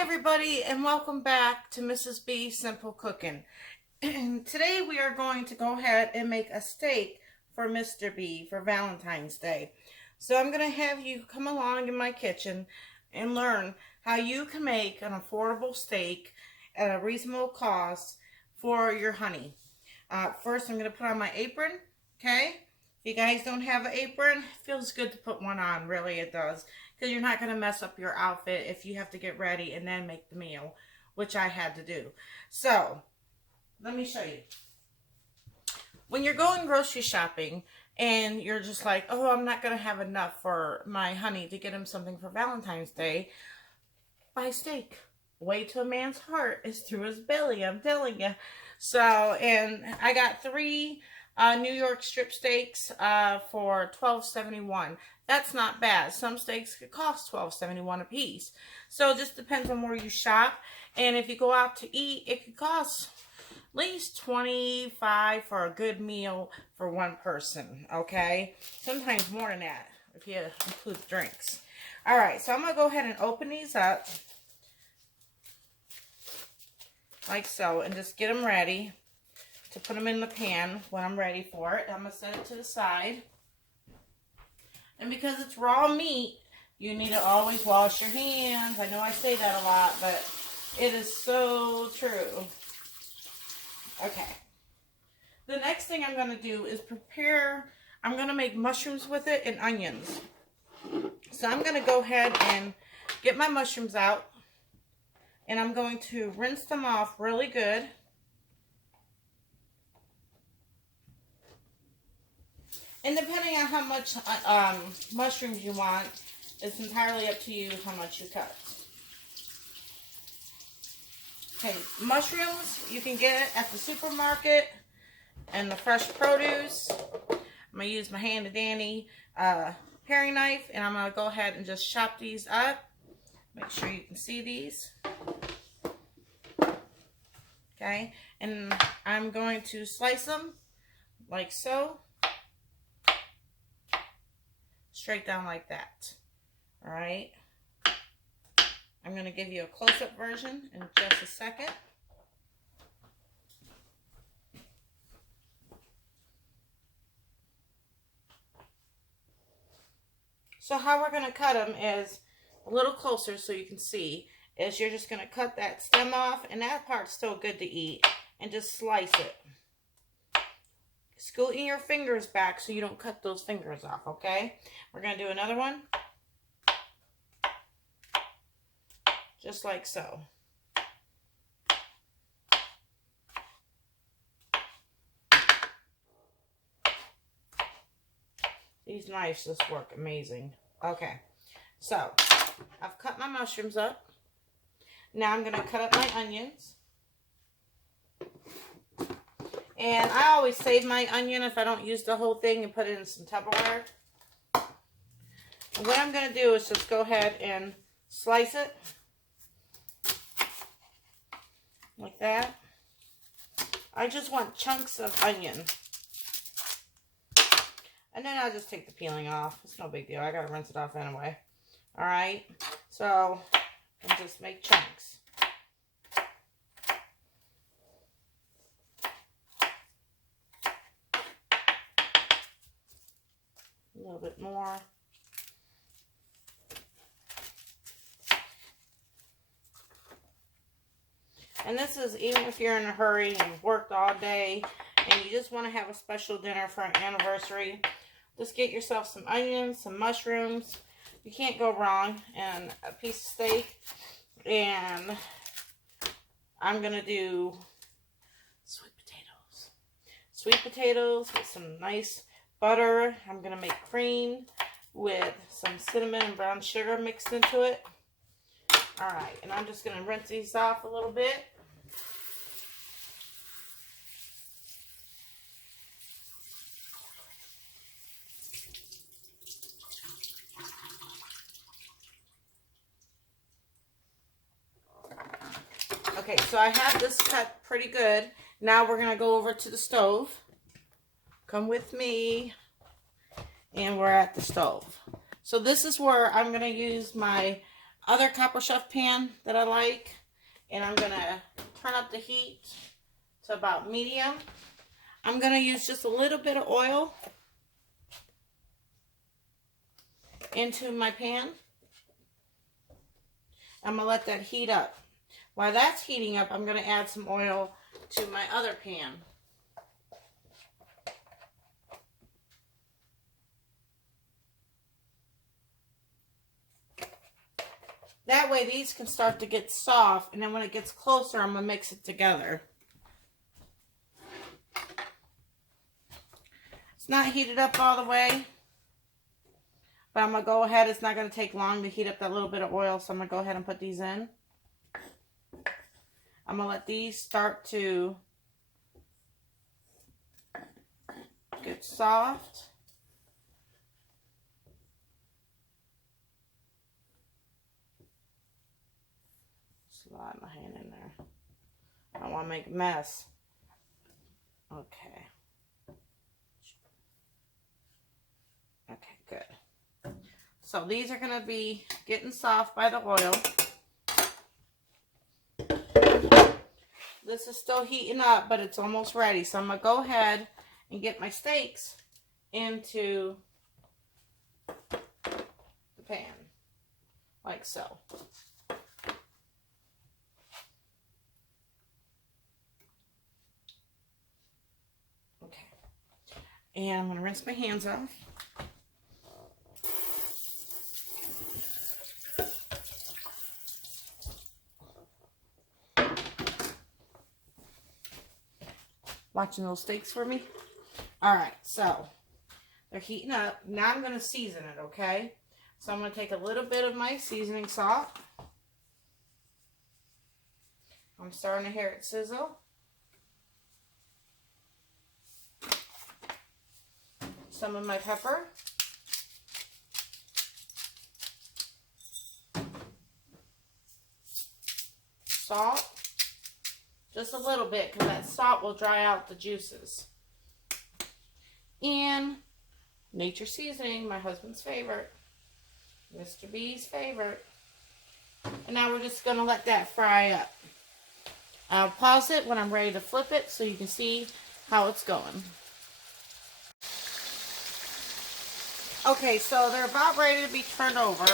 Hi everybody, and welcome back to Mrs. B Simple Cooking. And today we are going to go ahead and make a steak for Mr. B for Valentine's Day. So I'm going to have you come along in my kitchen and learn how you can make an affordable steak at a reasonable cost for your honey. First I'm going to put on my apron, okay? If you guys don't have an apron, it feels good to put one on, really it does. Because you're not going to mess up your outfit if you have to get ready and then make the meal, which I had to do. So, let me show you. When you're going grocery shopping and you're just like, oh, I'm not going to have enough for my honey to get him something for Valentine's Day, buy steak. Way to a man's heart is through his belly, I'm telling you. So, and I got 3 New York strip steaks for $12.71. That's not bad. Some steaks could cost $12.71 a piece. So it just depends on where you shop. And if you go out to eat, it could cost at least $25 for a good meal for one person. Okay? Sometimes more than that if you include drinks. Alright, so I'm going to go ahead and open these up. Like so. And just get them ready to put them in the pan when I'm ready for it. I'm going to set it to the side. And because it's raw meat, you need to always wash your hands. I know I say that a lot, but it is so true. Okay. The next thing I'm going to do is I'm going to make mushrooms with it and onions. So I'm going to go ahead and get my mushrooms out. And I'm going to rinse them off really good. And depending on how much mushrooms you want, it's entirely up to you how much you cut. Okay, mushrooms you can get at the supermarket and the fresh produce. I'm going to use my handy dandy paring knife, and I'm going to go ahead and just chop these up. Make sure you can see these. Okay, and I'm going to slice them like so. Straight down like that. Alright. I'm going to give you a close-up version in just a second. So how we're going to cut them is a little closer so you can see. Is you're just going to cut that stem off, and that part's still good to eat, and just slice it. Scooting your fingers back so you don't cut those fingers off, okay? We're going to do another one. Just like so. These knives just work amazing. Okay, so I've cut my mushrooms up. Now I'm going to cut up my onions. And I always save my onion if I don't use the whole thing and put it in some Tupperware. And what I'm going to do is just go ahead and slice it. Like that. I just want chunks of onion. And then I'll just take the peeling off. It's no big deal. I got to rinse it off anyway. Alright. So, and just make chunks. A little bit more. And this is even if you're in a hurry and you've worked all day and you just want to have a special dinner for an anniversary. Just get yourself some onions, some mushrooms. You can't go wrong, and a piece of steak. And I'm going to do sweet potatoes. Sweet potatoes with some nice butter. I'm going to make cream with some cinnamon and brown sugar mixed into it. Alright, and I'm just going to rinse these off a little bit. Okay, so I have this cut pretty good. Now we're going to go over to the stove. Come with me. And we're at the stove. So this is where I'm going to use my other copper chef pan that I like, and I'm going to turn up the heat to about medium. I'm going to use just a little bit of oil into my pan. I'm going to let that heat up. While that's heating up, I'm going to add some oil to my other pan. That way these can start to get soft, and then when it gets closer, I'm going to mix it together. It's not heated up all the way, but I'm going to go ahead. It's not going to take long to heat up that little bit of oil, so I'm going to go ahead and put these in. I'm going to let these start to get soft. Slide my hand in there. I don't want to make a mess. Okay. Okay, good. So these are going to be getting soft by the oil. This is still heating up, but it's almost ready. So I'm going to go ahead and get my steaks into the pan, like so. Okay. And I'm going to rinse my hands off. Watching those steaks for me. All right, so they're heating up. Now I'm going to season it, okay? So I'm going to take a little bit of my seasoning salt. I'm starting to hear it sizzle. Some of my pepper. Salt. Just a little bit, because that salt will dry out the juices. And nature seasoning, my husband's favorite. Mr. B's favorite. And now we're just going to let that fry up. I'll pause it when I'm ready to flip it so you can see how it's going. Okay, so they're about ready to be turned over.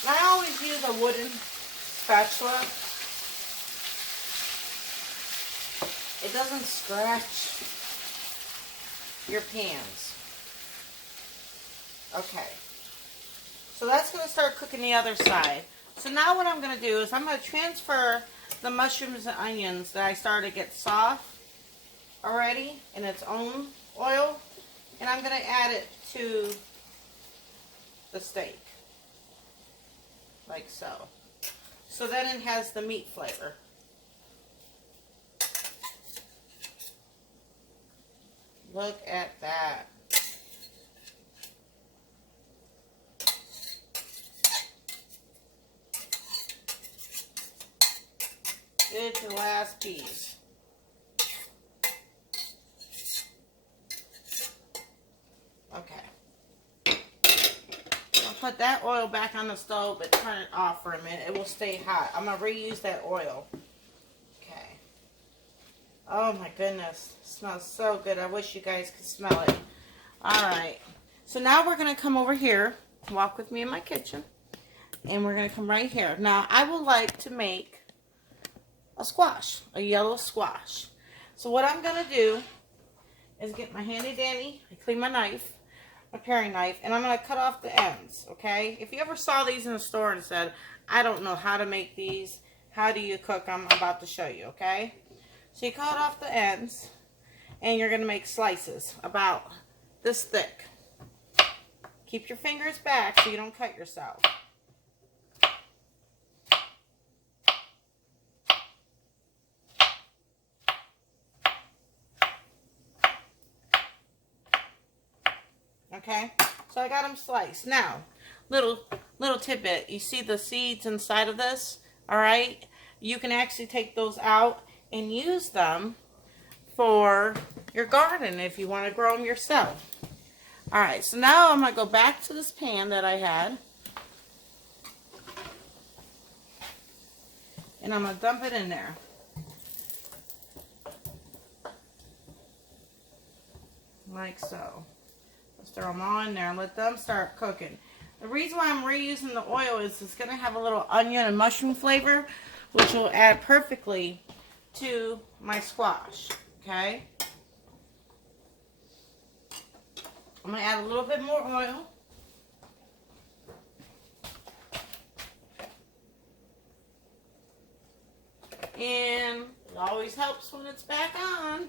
And I always use a wooden spatula. It doesn't scratch your pans. Okay. So that's going to start cooking the other side. So now what I'm going to do is I'm going to transfer the mushrooms and onions that I started to get soft already in its own oil, and I'm going to add it to the steak, like so. So then it has the meat flavor. Look at that. Good to the last piece. Okay. I'll put that oil back on the stove, but turn it off for a minute. It will stay hot. I'm going to reuse that oil. Okay. Oh my goodness. It smells so good. I wish you guys could smell it. Alright. So now we're going to come over here. Walk with me in my kitchen. And we're going to come right here. Now, I would like to make a squash. A yellow squash. So what I'm going to do is get my handy dandy. I clean my knife. A paring knife, and I'm going to cut off the ends, okay? If you ever saw these in the store and said, I don't know how to make these, how do you cook? I'm about to show you, okay? So you cut off the ends, and you're going to make slices about this thick. Keep your fingers back so you don't cut yourself. Okay, so I got them sliced. Now, little tidbit. You see the seeds inside of this? All right, you can actually take those out and use them for your garden if you want to grow them yourself. Alright, so now I'm going to go back to this pan that I had. And I'm going to dump it in there. Like so. Let's throw them all in there and let them start cooking. The reason why I'm reusing the oil is it's going to have a little onion and mushroom flavor, which will add perfectly to my squash. Okay? I'm going to add a little bit more oil. And it always helps when it's back on.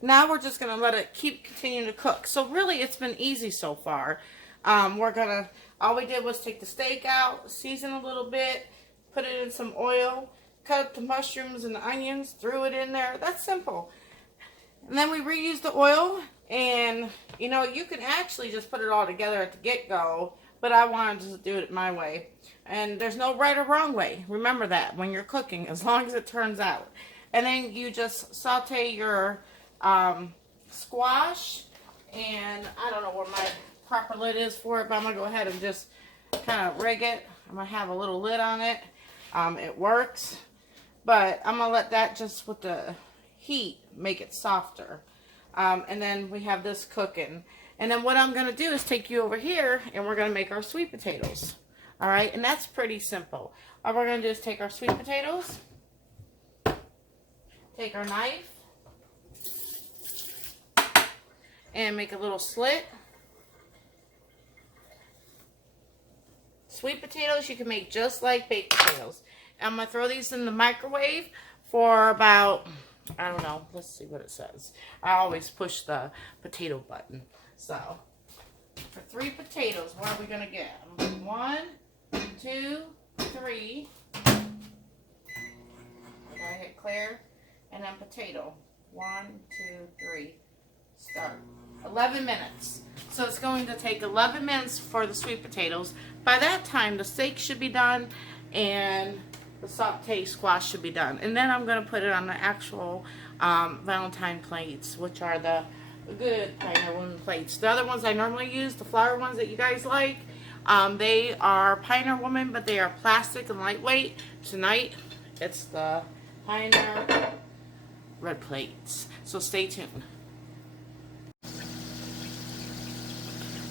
Now we're just going to let it keep continuing to cook. So really it's been easy so far. All we did was take the steak out, season a little bit, put it in some oil, cut up the mushrooms and the onions, threw it in there. That's simple. And then we reused the oil, and you know, you can actually just put it all together at the get-go, but I wanted to do it my way. And there's no right or wrong way. Remember that when you're cooking, as long as it turns out. And then you just saute your squash, and I don't know where my proper lid is for it, but I'm going to go ahead and just kind of rig it. I'm going to have a little lid on it. It works, but I'm going to let that just with the heat make it softer. And then we have this cooking. And then what I'm going to do is take you over here, and we're going to make our sweet potatoes. All right, and that's pretty simple. All we're going to do is take our sweet potatoes, take our knife, and make a little slit. Sweet potatoes you can make just like baked potatoes. I'm going to throw these in the microwave for about, I don't know, let's see what it says. I always push the potato button. So, for 3 potatoes, what are we going to get? 1, 2, 3. I gotta hit clear. And then potato. 1, 2, 3. Start. 11 minutes. So it's going to take 11 minutes for the sweet potatoes. By that time, the steak should be done and the sauté squash should be done. And then I'm going to put it on the actual Valentine plates, which are the good Pioneer Woman plates. The other ones I normally use, the flower ones that you guys like, they are Pioneer Woman, but they are plastic and lightweight. Tonight, it's the Pioneer red plates. So stay tuned.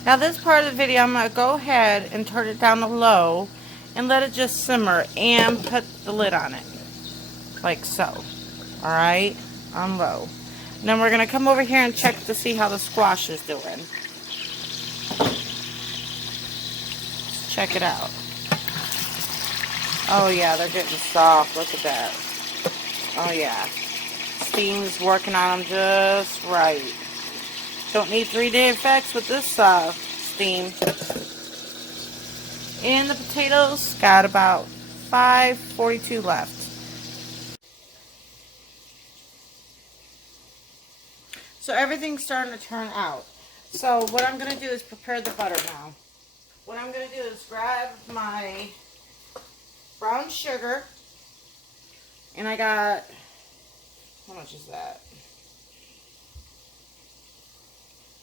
Now this part of the video, I'm going to go ahead and turn it down to low and let it just simmer and put the lid on it. Like so. Alright? On low. And then we're going to come over here and check to see how the squash is doing. Let's check it out. Oh yeah, they're getting soft. Look at that. Oh yeah. Steam's working on them just right. Don't need 3-day effects with this steam. And the potatoes got about 5:42 left. So everything's starting to turn out. So what I'm going to do is prepare the butter now. What I'm going to do is grab my brown sugar. And I got, how much is that?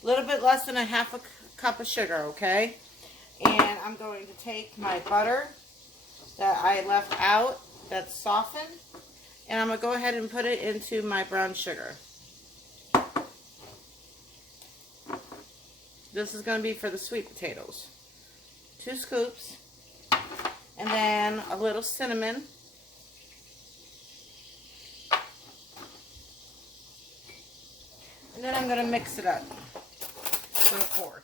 A little bit less than a half a cup of sugar, okay? And I'm going to take my butter that I left out that's softened, and I'm going to go ahead and put it into my brown sugar. This is going to be for the sweet potatoes. 2 scoops, and then a little cinnamon. And then I'm going to mix it up with a fork.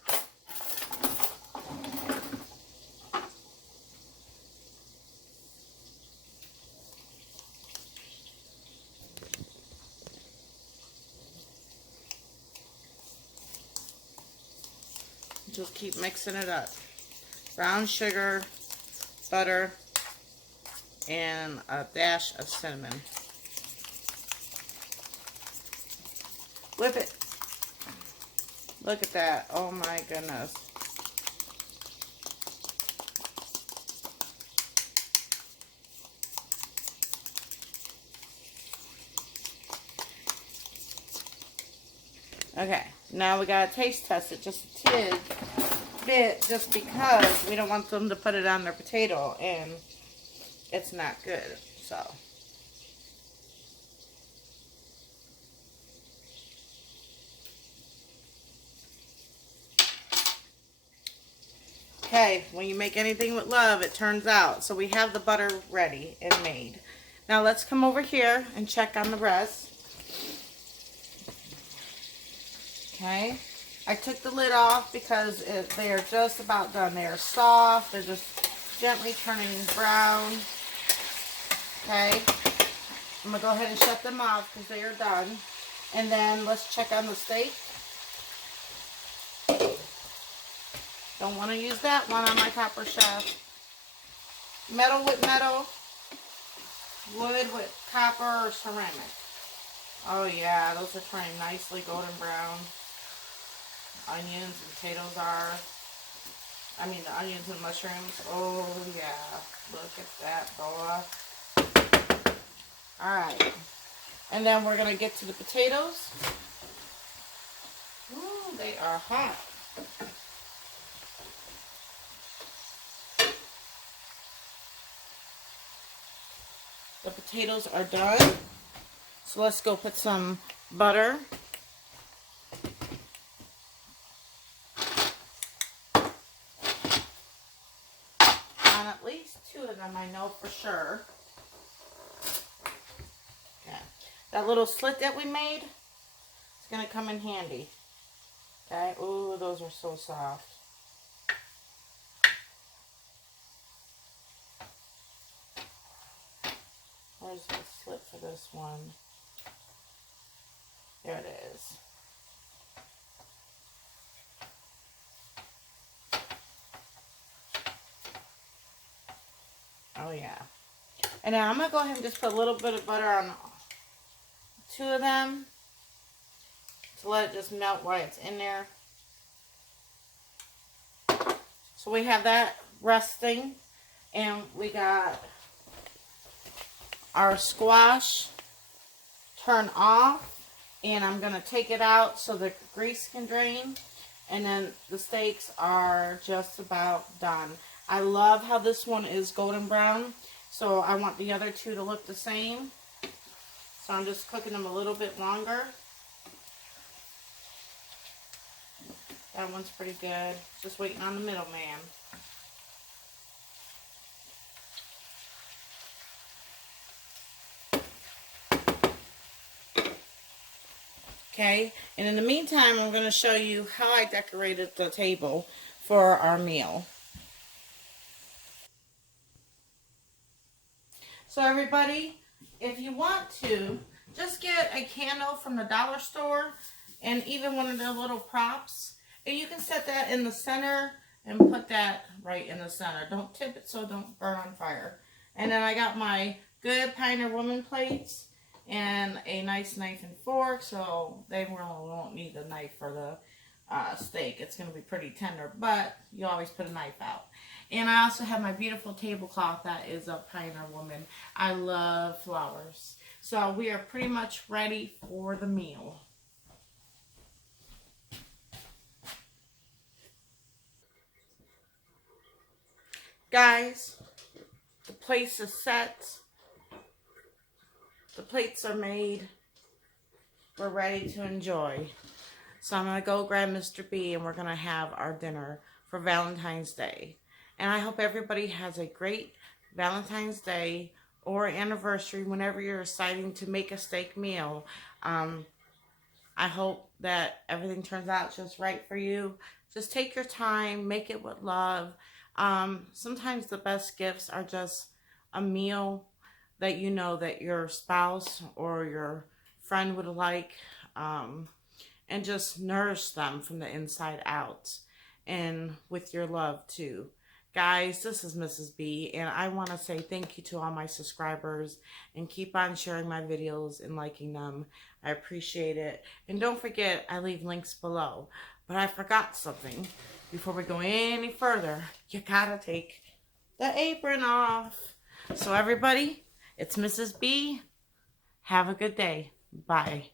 Just keep mixing it up. Brown sugar, butter, and a dash of cinnamon. Whip it. Look at that. Oh my goodness. Okay, now we gotta taste test it just a bit, just because we don't want them to put it on their potato and it's not good. So okay, when you make anything with love, it turns out. So we have the butter ready and made. Now let's come over here and check on the rest. Okay, I took the lid off because they are just about done. They are soft. They're just gently turning brown. Okay, I'm going to go ahead and shut them off because they are done. And then let's check on the steak. Don't want to use that one on my Copper Chef. Metal with metal, wood with copper or ceramic. Oh yeah, those are turning nicely golden brown. Onions and potatoes are. I mean the onions and mushrooms. Oh yeah, look at that, boy. Alright, and then we're going to get to the potatoes. Ooh, they are hot. The potatoes are done. So let's go put some butter. On at least 2 of them, I know for sure. Okay. That little slit that we made is going to come in handy. Okay. Ooh, those are so soft. Where's the slit for this one? There it is. Oh yeah. And now I'm going to go ahead and just put a little bit of butter on 2 of them to let it just melt while it's in there. So we have that resting, and we got our squash turned off, and I'm going to take it out so the grease can drain, and then the steaks are just about done. I love how this one is golden brown, so I want the other 2 to look the same, so I'm just cooking them a little bit longer. That one's pretty good. Just waiting on the middleman. Okay, and in the meantime, I'm going to show you how I decorated the table for our meal. So everybody, if you want to, just get a candle from the dollar store and even one of the little props. And you can set that in the center and put that right in the center. Don't tip it so it don't burn on fire. And then I got my good Pioneer Woman plates and a nice knife and fork, so they really won't need the knife for the steak. It's going to be pretty tender, but you always put a knife out. And I also have my beautiful tablecloth that is a Pioneer Woman. I love flowers. So we are pretty much ready for the meal. Guys, the place is set. The plates are made. We're ready to enjoy. So I'm going to go grab Mr. B and we're going to have our dinner for Valentine's Day. And I hope everybody has a great Valentine's Day or anniversary whenever you're deciding to make a steak meal. I hope that everything turns out just right for you. Just take your time, make it with love. Sometimes the best gifts are just a meal that you know that your spouse or your friend would like, and just nourish them from the inside out and with your love too. Guys, this is Mrs. B, and I want to say thank you to all my subscribers, and keep on sharing my videos and liking them. I appreciate it. And don't forget, I leave links below. But I forgot something. Before we go any further, you gotta take the apron off. So everybody, it's Mrs. B. Have a good day. Bye.